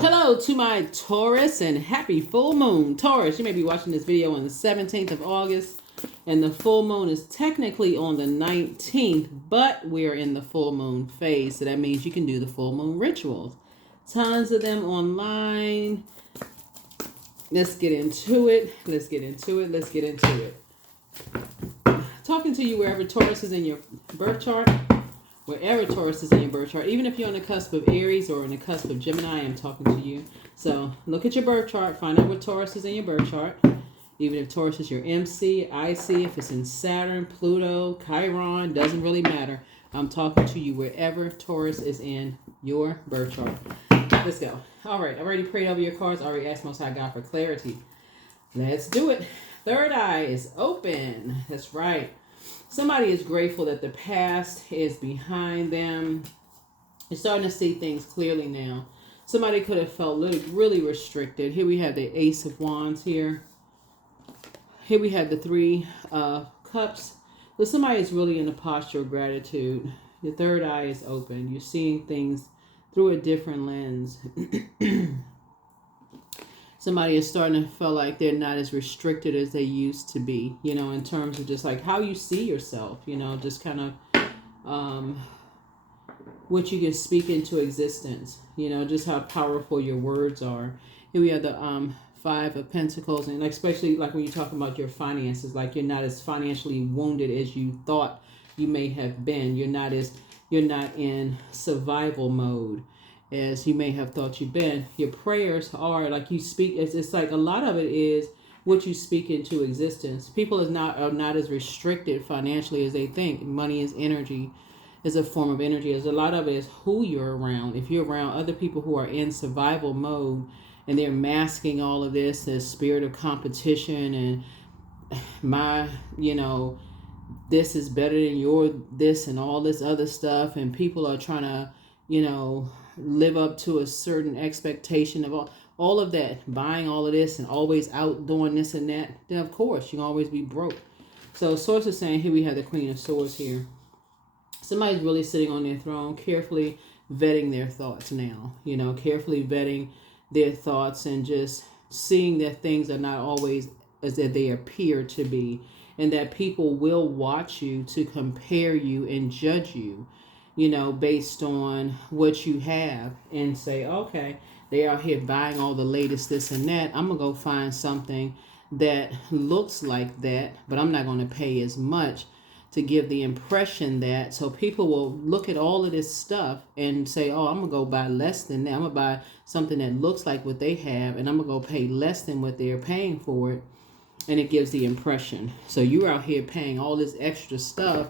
Hello to my Taurus and happy full moon. Taurus, you may be watching this video on the 17th of August and the full moon is technically on the 19th, but we're in the full moon phase. So that means you can do the full moon rituals. Tons of them online. Let's get into it. Let's get into it. Let's get into it. Talking to you wherever Taurus is in your birth chart. Wherever Taurus is in your birth chart, even if you're on the cusp of Aries or on the cusp of Gemini, I'm talking to you. So look at your birth chart, find out what Taurus is in your birth chart. Even if Taurus is your MC, IC, if it's in Saturn, Pluto, Chiron, doesn't really matter. I'm talking to you wherever Taurus is in your birth chart. Let's go. All right, I already prayed over your cards. I already asked Most High God for clarity. Let's do it. Third eye is open. That's right. Somebody is grateful that the past is behind them. You're starting to see things clearly now. Somebody could have felt really restricted. Here we have the Ace of Wands here. Here we have the Three of Cups. So somebody is really in a posture of gratitude. Your third eye is open. You're seeing things through a different lens. Somebody is starting to feel like they're not as restricted as they used to be, you know, in terms of just like how you see yourself, you know, just kind of what you can speak into existence, you know, just how powerful your words are. Here we have the Five of Pentacles, and especially like when you're talking about your finances, like you're not as financially wounded as you thought you may have been. You're not in survival mode as you may have thought you've been. Your prayers are like you speak. It's like a lot of it is what you speak into existence. People are not as restricted financially as they think. Money is energy, is a form of energy. As a lot of it is who you're around. If you're around other people who are in survival mode and they're masking all of this as spirit of competition and this is better than your this and all this other stuff, and people are trying to, live up to a certain expectation of all of that, buying all of this and always out doing this and that, then of course you can always be broke. So Source is saying, here we have the Queen of Swords here. Somebody's really sitting on their throne, carefully vetting their thoughts now, carefully vetting their thoughts and just seeing that things are not always as that they appear to be, and that people will watch you to compare you and judge you, based on what you have, and say, okay, they are here buying all the latest this and that. I'm going to go find something that looks like that, but I'm not going to pay as much to give the impression that, so people will look at all of this stuff and say, oh, I'm going to go buy less than that. I'm going to buy something that looks like what they have, and I'm going to go pay less than what they're paying for it. And it gives the impression. So you're out here paying all this extra stuff,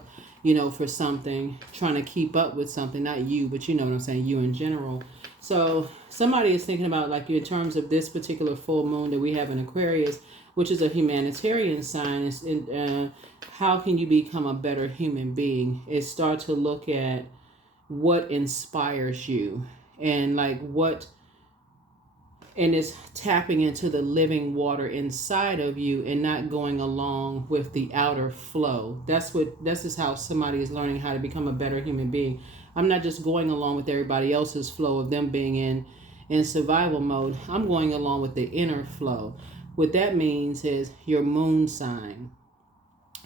for something, trying to keep up with something, not you, but you know what I'm saying, you in general. So somebody is thinking about, like, in terms of this particular full moon that we have in Aquarius, which is a humanitarian sign, how can you become a better human being? Is start to look at what inspires you and and it's tapping into the living water inside of you and not going along with the outer flow. This is how somebody is learning how to become a better human being. I'm not just going along with everybody else's flow of them being in survival mode. I'm going along with the inner flow. What that means is your moon sign.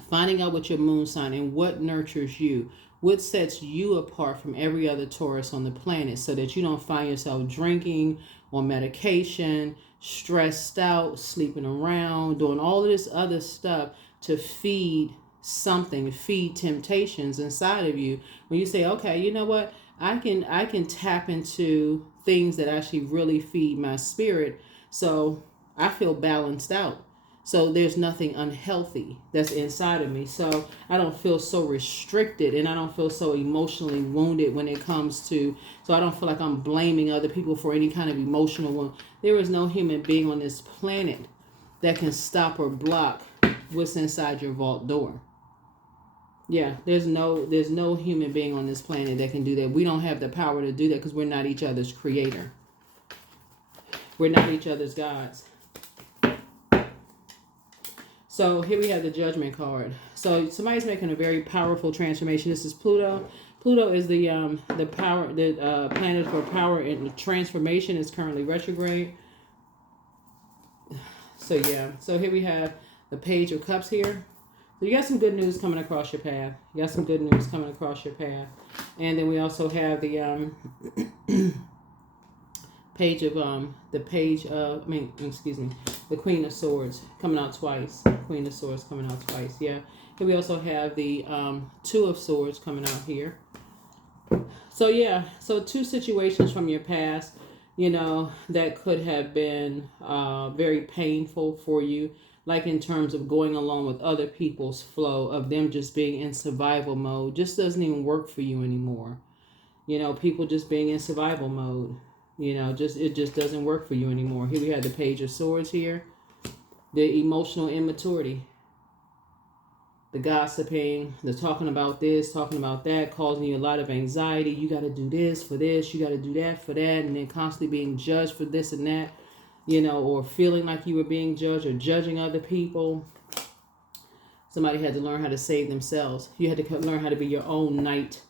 Finding out what your moon sign and what nurtures you. What sets you apart from every other Taurus on the planet, so that you don't find yourself drinking, on medication, stressed out, sleeping around, doing all of this other stuff to feed temptations inside of you. When you say, okay, you know what, I can tap into things that actually really feed my spirit, so I feel balanced out. So there's nothing unhealthy that's inside of me. So I don't feel so restricted, and I don't feel so emotionally wounded when it comes to, so I don't feel like I'm blaming other people for any kind of emotional wound. There is no human being on this planet that can stop or block what's inside your vault door. Yeah, there's no human being on this planet that can do that. We don't have the power to do that because we're not each other's creator. We're not each other's gods. So here we have the Judgment card. So somebody's making a very powerful transformation. This is Pluto. Pluto is the power, the planet for power and transformation, is currently retrograde. So yeah, so here we have the Page of Cups here. So you got some good news coming across your path. You got some good news coming across your path. And then we also have the the Queen of Swords coming out twice. Queen of Swords coming out twice. Yeah. Here we also have the Two of Swords coming out here. So yeah, so two situations from your past, that could have been very painful for you, like in terms of going along with other people's flow of them just being in survival mode, just doesn't even work for you anymore. People just being in survival mode, it just doesn't work for you anymore. Here we have the Page of Swords here, the emotional immaturity. The gossiping, the talking about this, talking about that, causing you a lot of anxiety. You got to do this for this, you got to do that for that, and then constantly being judged for this and that, or feeling like you were being judged or judging other people. Somebody had to learn how to save themselves. You had to learn how to be your own knight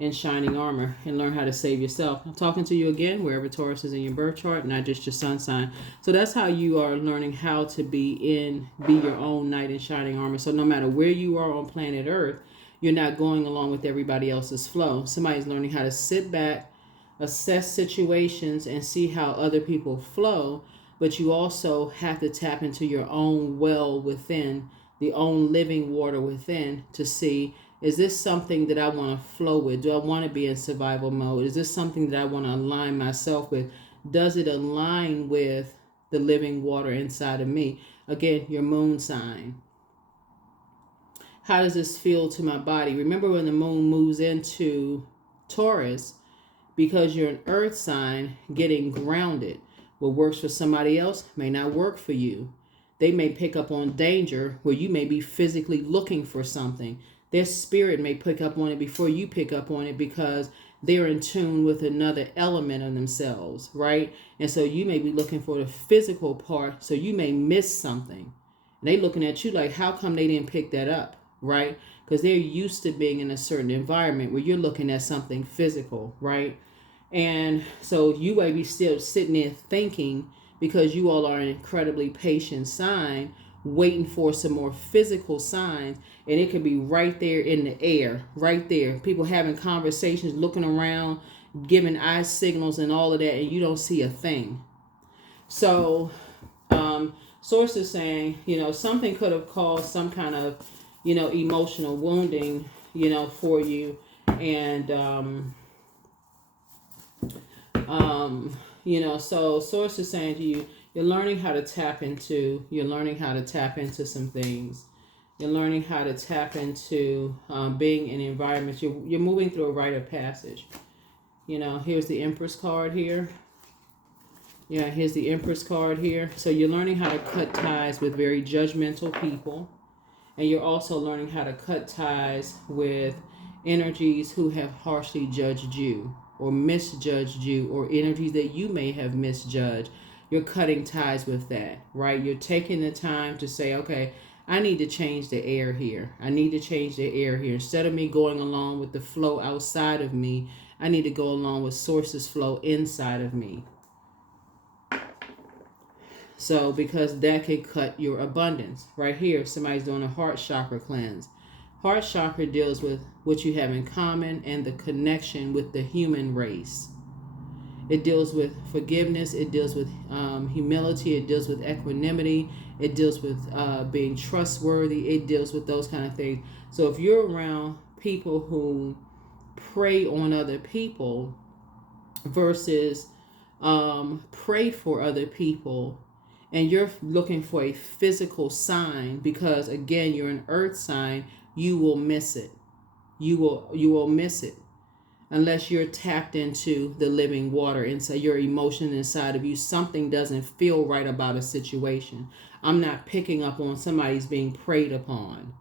in shining armor and learn how to save yourself. I'm talking to you again, wherever Taurus is in your birth chart, not just your sun sign. So that's how you are learning how to be your own knight in shining armor. So no matter where you are on planet Earth, you're not going along with everybody else's flow. Somebody's learning how to sit back, assess situations, and see how other people flow. But you also have to tap into your own well within, the own living water within, to see, is this something that I want to flow with? Do I want to be in survival mode? Is this something that I want to align myself with? Does it align with the living water inside of me? Again, your moon sign. How does this feel to my body? Remember, when the moon moves into Taurus, because you're an earth sign, getting grounded. What works for somebody else may not work for you. They may pick up on danger where you may be physically looking for something. Their spirit may pick up on it before you pick up on it, because they're in tune with another element of themselves, right? And so you may be looking for the physical part, so you may miss something. And they looking at you like, how come they didn't pick that up, right? Because they're used to being in a certain environment where you're looking at something physical, right? And so you may be still sitting there thinking, because you all are an incredibly patient sign, waiting for some more physical signs, and it could be right there in the air, right there. People having conversations, looking around, giving eye signals and all of that, and you don't see a thing. So source is saying, something could have caused some kind of, emotional wounding, for you. And so source is saying to you, you're learning how to tap into some things. You're learning how to tap into being in environments. You're moving through a rite of passage. Here's the Empress card here. Yeah, here's the Empress card here. So you're learning how to cut ties with very judgmental people. And you're also learning how to cut ties with energies who have harshly judged you or misjudged you, or energies that you may have misjudged. You're cutting ties with that, right? You're taking the time to say, okay, I need to change the air here. I need to change the air here. Instead of me going along with the flow outside of me, I need to go along with source's flow inside of me. So, because that can cut your abundance. Right here, somebody's doing a heart chakra cleanse. Heart chakra deals with what you have in common and the connection with the human race. It deals with forgiveness. It deals with humility. It deals with equanimity. It deals with being trustworthy. It deals with those kind of things. So if you're around people who prey on other people versus pray for other people, and you're looking for a physical sign, because again, you're an earth sign, you will miss it. You will miss it unless you're tapped into the living water inside your emotion inside of you. Something doesn't feel right about a situation. I'm not picking up on somebody's being preyed upon.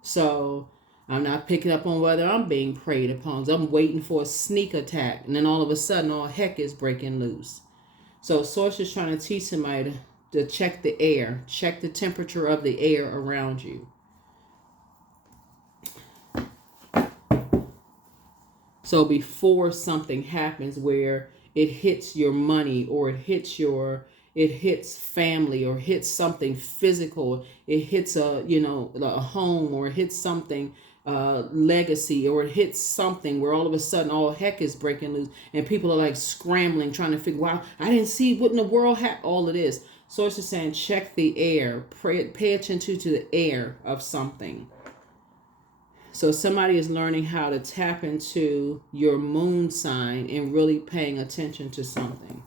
So I'm not picking up on whether I'm being preyed upon. So I'm waiting for a sneak attack, and then all of a sudden all heck is breaking loose. So source is trying to teach somebody to check the air, check the temperature of the air around you. So before something happens where it hits your money, or it hits family, or hits something physical, it hits a home, or it hits something legacy, or it hits something where all of a sudden all heck is breaking loose and people are like scrambling trying to figure out, I didn't see what in the world all it is. So it's just saying, check the air, pay attention to the air of something. So somebody is learning how to tap into your moon sign and really paying attention to something.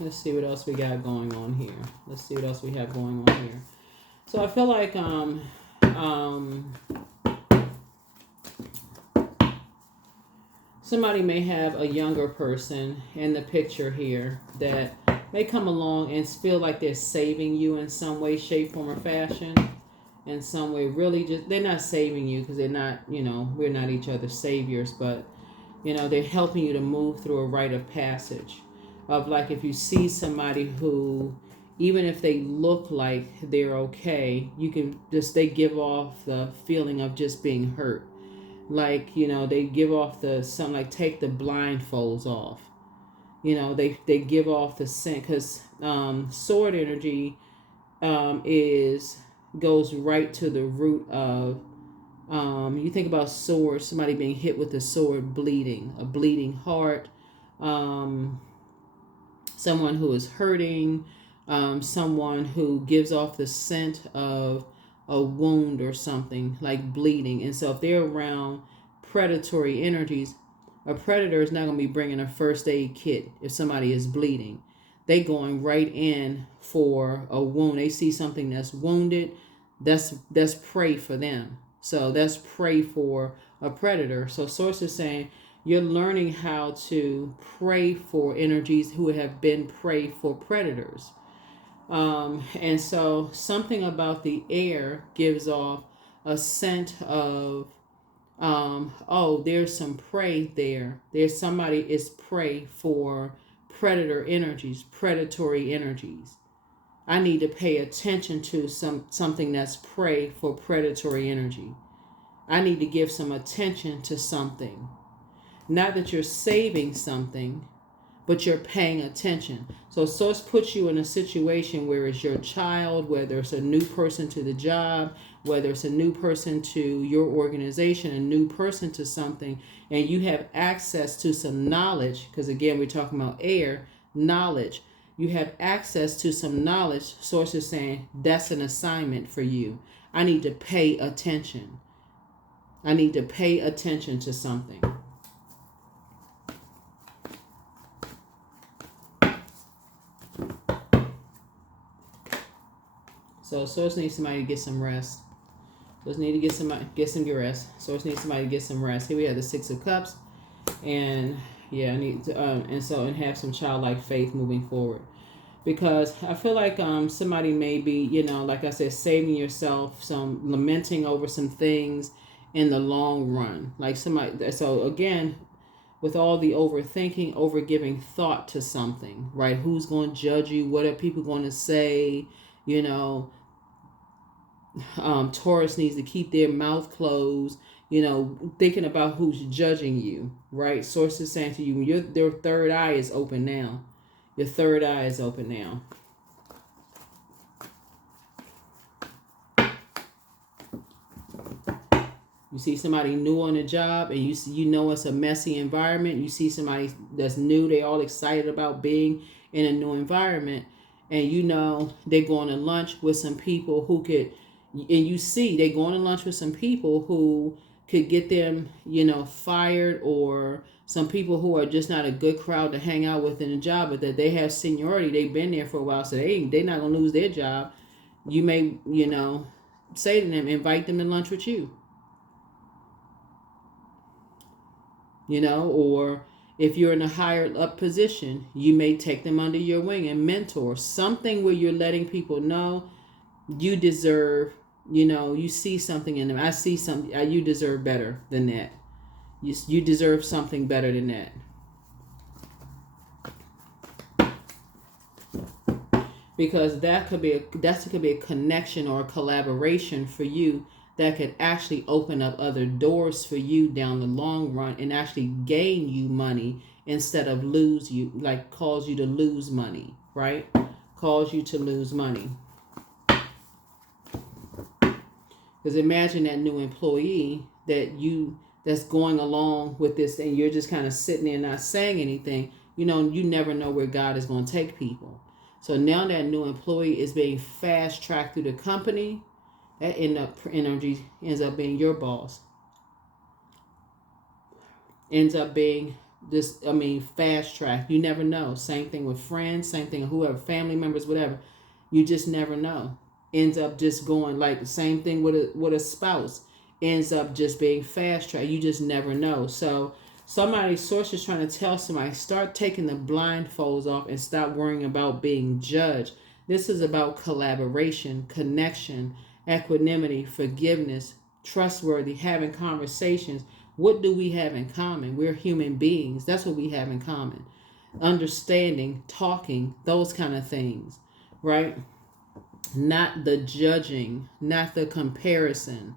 Let's see what else we got going on here. Let's see what else we have going on here. So I feel like somebody may have a younger person in the picture here that may come along and feel like they're saving you in some way, shape, form, or fashion. In some way, really just, they're not saving you because they're not, we're not each other's saviors, but, they're helping you to move through a rite of passage. Of like, if you see somebody who, even if they look like they're okay, you can just, they give off the feeling of just being hurt. Like, they give off something like, take the blindfolds off. They give off the scent, because sword energy goes right to the root of, you think about sword, somebody being hit with a sword, bleeding, a bleeding heart, someone who is hurting, someone who gives off the scent of a wound or something, like bleeding. And so if they're around predatory energies, a predator is not going to be bringing a first aid kit if somebody is bleeding. They going right in for a wound. They see something that's wounded, that's prey for them. So that's prey for a predator. So Source is saying, you're learning how to pray for energies who have been prey for predators. And so something about the air gives off a scent of, there's some prey there. There's somebody is prey for predator energies, predatory energies. I need to pay attention to something that's prey for predatory energy. I need to give some attention to something. Not that you're saving something, but you're paying attention. So Source puts you in a situation where it's your child, whether it's a new person to the job, whether it's a new person to your organization, a new person to something, and you have access to some knowledge, because again, we're talking about air, knowledge. You have access to some knowledge. Source is saying, that's an assignment for you. I need to pay attention. I need to pay attention to something. So Source needs somebody to get some rest. Source need to get some rest. Source needs somebody to get some rest. Here we have the Six of Cups, and I need to and have some childlike faith moving forward, because I feel like somebody may be, like I said, saving yourself, some lamenting over some things in the long run. Like somebody. So again, with all the overthinking, over giving thought to something, right? Who's going to judge you? What are people going to say? Taurus needs to keep their mouth closed, thinking about who's judging you, right? Source is saying to you, their third eye is open now. Your third eye is open now. You see somebody new on the job, and you it's a messy environment. You see somebody that's new, they all excited about being in a new environment, and they're going to lunch with some people who could, and you see they're going to lunch with some people who could get them, fired, or some people who are just not a good crowd to hang out with in a job, but that they have seniority, they've been there for a while, so they're not going to lose their job. You may, say to them, invite them to lunch with you. Or if you're in a higher up position, you may take them under your wing and mentor. Something where you're letting people know you deserve, you see something in them. I see something, you deserve better than that. You deserve something better than that. because that could be a connection or a collaboration for you that could actually open up other doors for you down the long run and actually gain you money instead of lose you, like cause you to lose money, right? Cause you to lose money. Because imagine that new employee that's going along with this and you're just kind of sitting there not saying anything. You know, you never know where God is going to take people. So now that new employee is being fast tracked through the company, that energy ends up being your boss. Ends up being fast tracked. You never know. Same thing with friends, same thing with whoever, family members, whatever. You just never know. Ends up just going like the same thing with a spouse. Ends up just being fast tracked. You just never know. So somebody's source is trying to tell somebody, start taking the blindfolds off and stop worrying about being judged. This is about collaboration, connection, equanimity, forgiveness, trustworthy, having conversations. What do we have in common? We're human beings. That's what we have in common. Understanding, talking, those kind of things, right? Not the judging, not the comparison,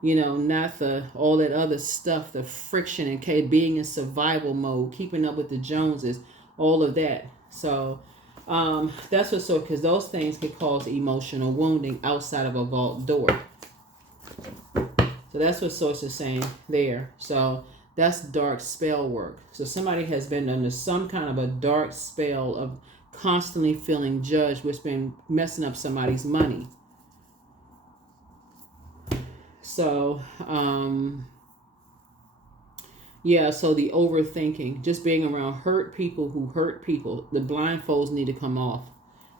not the all that other stuff, the friction and being in survival mode, keeping up with the Joneses, all of that. So that's what's so, because those things can cause emotional wounding outside of a vault door. So that's what Source is saying there. So that's dark spell work. So somebody has been under some kind of a dark spell of constantly feeling judged, which has been messing up somebody's money. So, so the overthinking, just being around hurt people who hurt people, the blindfolds need to come off.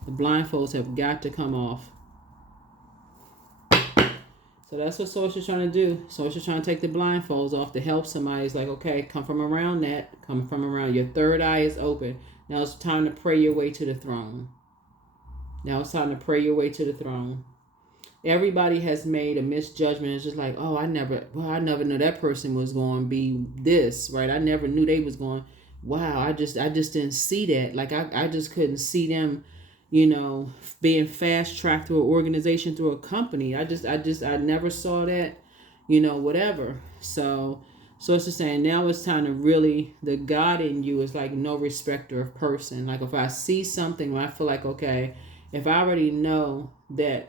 The blindfolds have got to come off. So that's what Source is trying to do. Source is trying to take the blindfolds off to help somebody. It's like, okay, come from around that. Come from around. Your third eye is open. Now it's time to pray your way to the throne. Now it's time to pray your way to the throne. Everybody has made a misjudgment. It's just like, oh, I never knew that person was going to be this, right? I never knew they was going, wow, I just didn't see that. Like, I just couldn't see them, being fast tracked through an organization, through a company. I never saw that, whatever. So it's just saying now it's time to really, the God in you is like no respecter of person. Like if I see something where I feel like, okay, if I already know that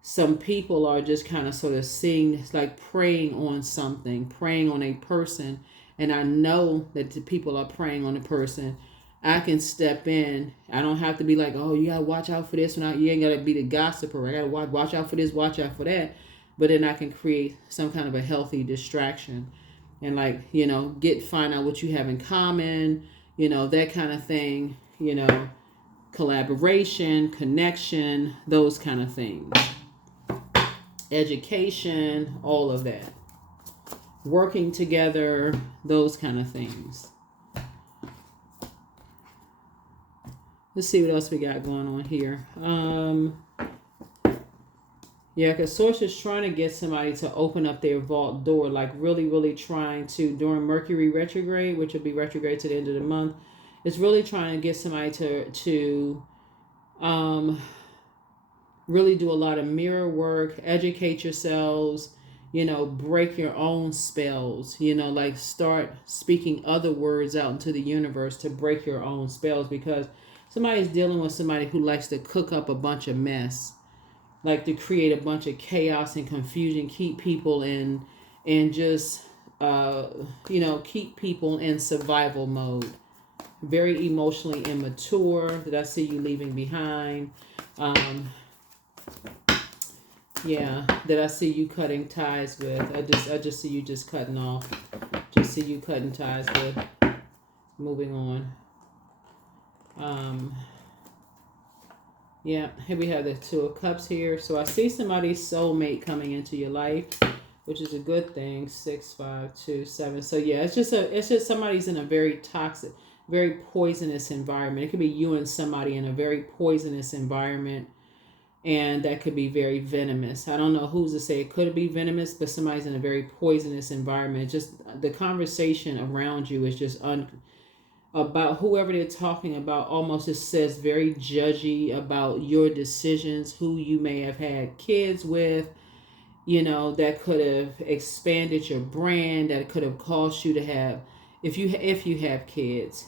some people are just kind of sort of seeing, like preying on something, preying on a person, and I know that the people are preying on a person, I can step in. I don't have to be like, oh, you gotta watch out for this, and you ain't gotta be the gossiper. I gotta watch out for this, watch out for that. But then I can create some kind of a healthy distraction, and find out what you have in common, that kind of thing, collaboration, connection, those kind of things. Education, all of that. Working together, those kind of things. Let's see what else we got going on here. Because Source is trying to get somebody to open up their vault door, like really, really trying to, during Mercury retrograde, which will be retrograde to the end of the month, it's really trying to get somebody to really do a lot of mirror work, educate yourselves, break your own spells, like start speaking other words out into the universe to break your own spells, because somebody's dealing with somebody who likes to cook up a bunch of mess, like to create a bunch of chaos and confusion, keep people in, and just, keep people in survival mode. Very emotionally immature that I see you leaving behind. That I see you cutting ties with. I just see you just cutting off. Just see you cutting ties with. Moving on. Here we have the Two of Cups here. So I see somebody's soulmate coming into your life, which is a good thing. 6, 5, 2, 7. So yeah, it's just somebody's in a very toxic, very poisonous environment. It could be you and somebody in a very poisonous environment. And that could be very venomous. I don't know who's to say it could be venomous, but somebody's in a very poisonous environment. Just the conversation around you is just about whoever they're talking about. Almost, it says very judgy about your decisions, who you may have had kids with, that could have expanded your brand, that could have caused you to have, if you have kids,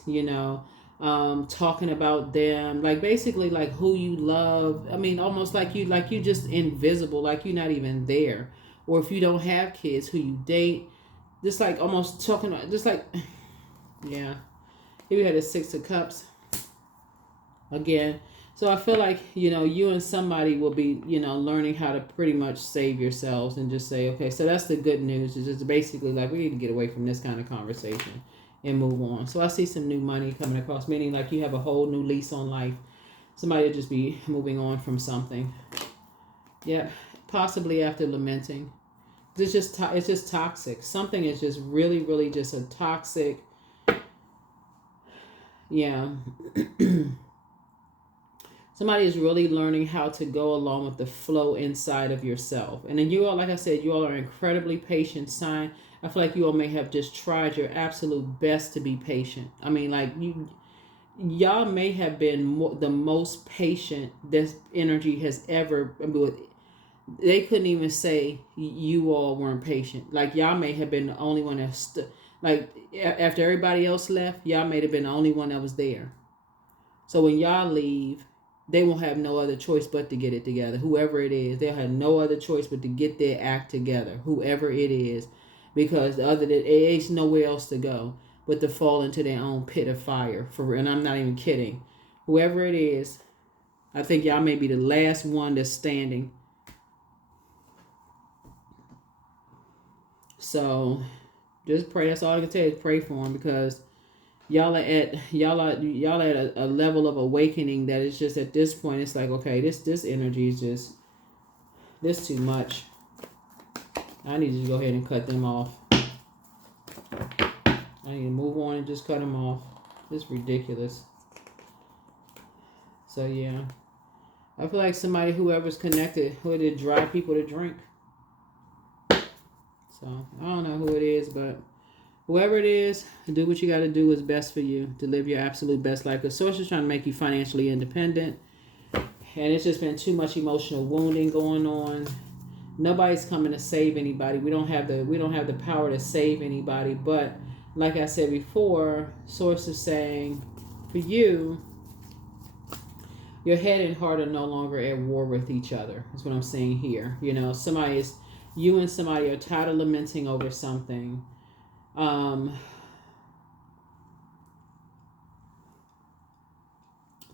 talking about them, like basically like who you love. I mean, almost like you just invisible, like you're not even there. Or if you don't have kids, who you date, just like almost talking, just like, yeah. Here we had a Six of Cups again. So I feel like, you and somebody will be, learning how to pretty much save yourselves and just say, okay, so that's the good news. It's just basically like we need to get away from this kind of conversation and move on. So I see some new money coming across, meaning like you have a whole new lease on life. Somebody will just be moving on from something. Yeah, possibly after lamenting. It's just toxic. Something is just really, really just a toxic, yeah. Somebody is really learning how to go along with the flow inside of yourself. And then you all, like I said, you all are incredibly patient sign. I feel like you all may have just tried your absolute best to be patient. I mean, like y'all may have been the most patient this energy has ever. I mean, they couldn't even say you all weren't patient. Like y'all may have been the only one that like after everybody else left, y'all may have been the only one that was there. So when y'all leave, they won't have no other choice but to get it together. Whoever it is, they'll have no other choice but to get their act together. Whoever it is, because other than it's nowhere else to go but to fall into their own pit of fire. And I'm not even kidding. Whoever it is, I think y'all may be the last one that's standing. So just pray. That's all I can tell you is pray for them, because y'all are at a level of awakening that it's just at this point it's like, okay, this energy is just this too much. I need to go ahead and cut them off. I need to move on and just cut them off. It's ridiculous. So yeah, I feel like somebody, whoever's connected, who did drive people to drink. So I don't know who it is, but whoever it is, do what you got to do is best for you to live your absolute best life. The source is trying to make you financially independent, and it's just been too much emotional wounding going on. Nobody's coming to save anybody. We don't have the power to save anybody. But like I said before, source is saying for you, your head and heart are no longer at war with each other. That's what I'm saying here. You and somebody are tired of lamenting over something.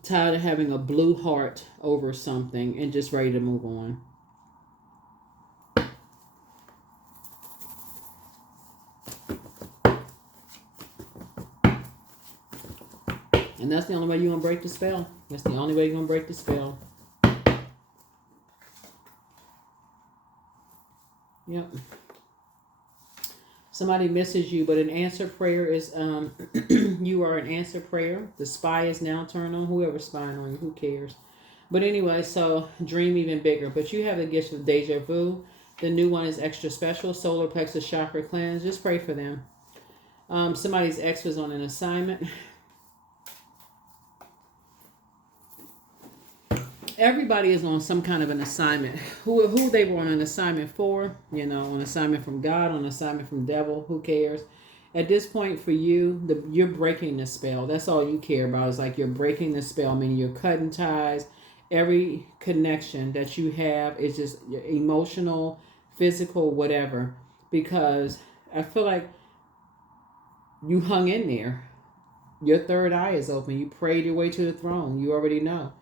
Tired of having a blue heart over something and just ready to move on. And that's the only way you're going to break the spell. That's the only way you're going to break the spell. Yep. Somebody misses you, but an answer prayer is, you are an answer prayer. The spy is now turned on. Whoever's spying on you, who cares? But anyway, so dream even bigger. But you have the gift of deja vu. The new one is extra special. Solar plexus chakra cleanse. Just pray for them. Somebody's ex was on an assignment. Everybody is on some kind of an assignment. Who they were on an assignment for, an assignment from God, on an assignment from devil, who cares? At this point for you, you're breaking the spell. That's all you care about, is like you're breaking the spell, meaning you're cutting ties. Every connection that you have is just emotional, physical, whatever. Because I feel like you hung in there. Your third eye is open. You prayed your way to the throne. You already know,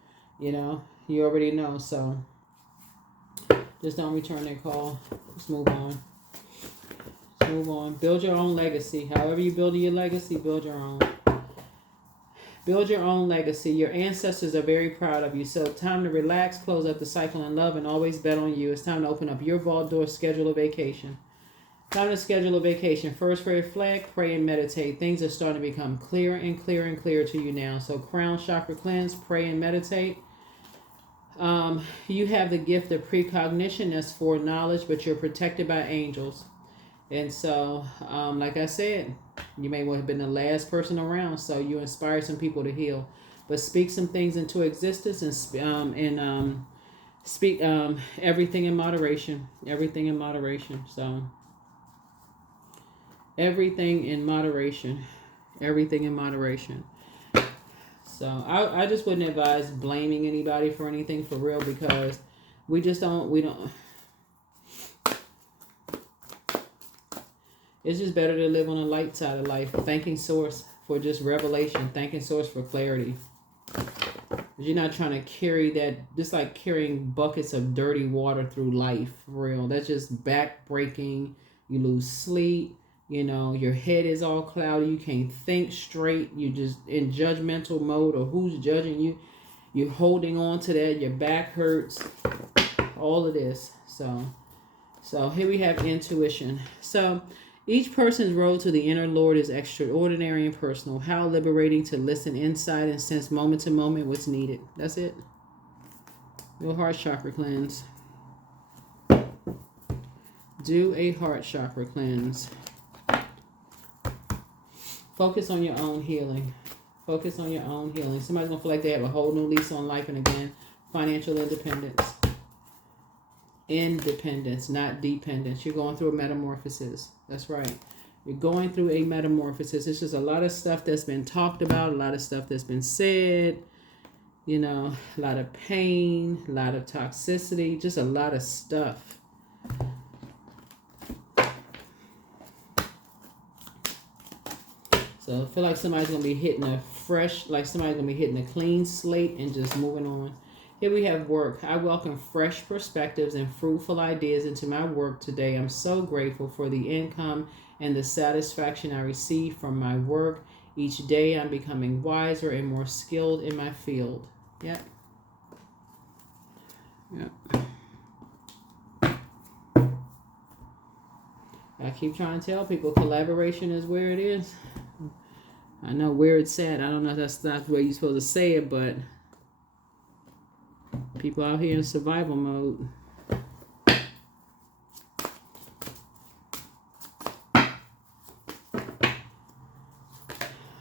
You already know, so just don't return their call. Just move on. Just move on. Build your own legacy. However you build your legacy, build your own. Build your own legacy. Your ancestors are very proud of you. So time to relax, close up the cycle in love, and always bet on you. It's time to open up your vault door, schedule a vacation. Time to schedule a vacation. First red flag, pray and meditate. Things are starting to become clearer and clearer and clearer to you now. So crown chakra cleanse, pray and meditate. You have the gift of precognition. That's foreknowledge, but you're protected by angels. And so, like I said, you may well have been the last person around, so you inspired some people to heal. But speak some things into existence and speak everything in moderation. Everything in moderation. So, everything in moderation. Everything in moderation. So, I just wouldn't advise blaming anybody for anything for real, because we just don't, we don't. It's just better to live on the light side of life, thanking Source for just revelation, thanking Source for clarity. You're not trying to carry that, just like carrying buckets of dirty water through life, for real. That's just back-breaking. You lose sleep. You know, your head is all cloudy. You can't think straight. You just in judgmental mode, or who's judging you. You're holding on to that. Your back hurts. All of this. So here we have intuition. So each person's road to the inner Lord is extraordinary and personal. How liberating to listen inside and sense moment to moment what's needed. That's it. Your heart chakra cleanse. Do a heart chakra cleanse. Focus on your own healing. Focus on your own healing. Somebody's going to feel like they have a whole new lease on life, and again, financial independence. Independence, not dependence. You're going through a metamorphosis. That's right. You're going through a metamorphosis. It's just a lot of stuff that's been talked about, a lot of stuff that's been said, you know, a lot of pain, a lot of toxicity, just a lot of stuff. So I feel like somebody's going to be hitting a fresh, like somebody's going to be hitting a clean slate and just moving on. Here we have work. I welcome fresh perspectives and fruitful ideas into my work today. I'm so grateful for the income and the satisfaction I receive from my work. Each day I'm becoming wiser and more skilled in my field. Yep. Yep. I keep trying to tell people collaboration is where it is. I know where it's at. I don't know if that's not where you're supposed to say it, but people out here in survival mode.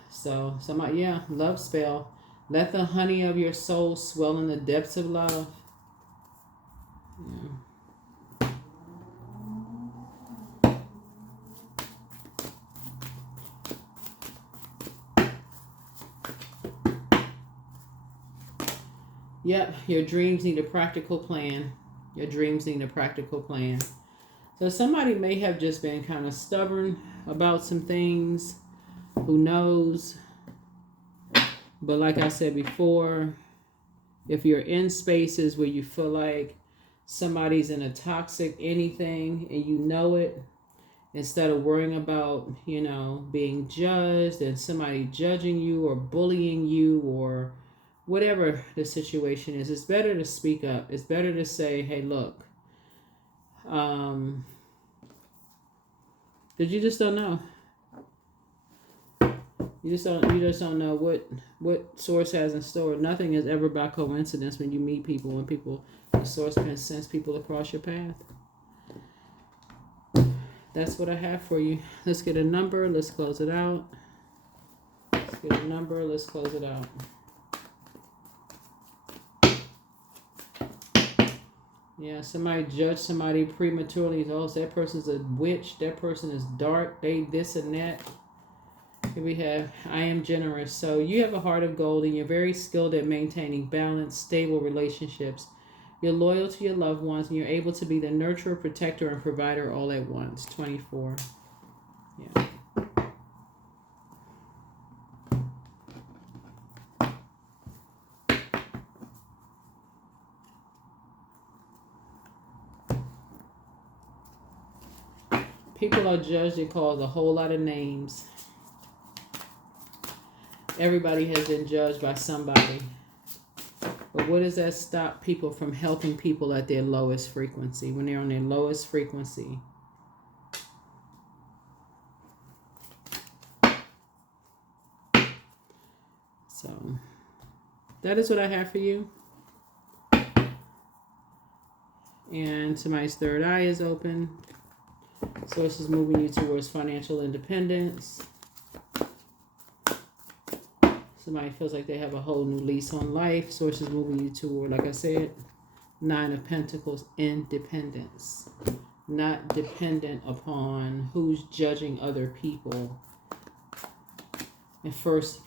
So, somebody, yeah, love spell. Let the honey of your soul swell in the depths of love. Yeah. Yep, your dreams need a practical plan. Your dreams need a practical plan. So somebody may have just been kind of stubborn about some things. Who knows? But like I said before, if you're in spaces where you feel like somebody's in a toxic anything and you know it, instead of worrying about, you know, being judged and somebody judging you or bullying you or whatever the situation is, it's better to speak up. It's better to say, hey, look, because you just don't know. You just don't know what source has in store. Nothing is ever by coincidence when you meet people. When the source can sense people across your path. That's what I have for you. Let's get a number. Let's close it out. Let's get a number. Let's close it out. Yeah, somebody judged somebody prematurely. Oh, that person's a witch. That person is dark. They this and that. Here we have, I am generous. So you have a heart of gold and you're very skilled at maintaining balanced, stable relationships. You're loyal to your loved ones and you're able to be the nurturer, protector, and provider all at once. 24. Yeah. People are judged and called a whole lot of names. Everybody has been judged by somebody. But what does that stop people from helping people at their lowest frequency, when they're on their lowest frequency? So that is what I have for you. And somebody's third eye is open. Source is moving you towards financial independence. Somebody feels like they have a whole new lease on life. Source is moving you toward, like I said, 9 of Pentacles, independence. Not dependent upon who's judging other people. And first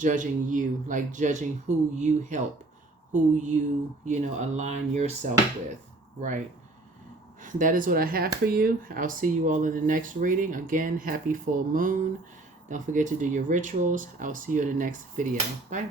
judging you, like judging who you help, who you align yourself with, right? That is what I have for you. I'll see you all in the next reading. Again, happy full moon. Don't forget to do your rituals. I'll see you in the next video. Bye.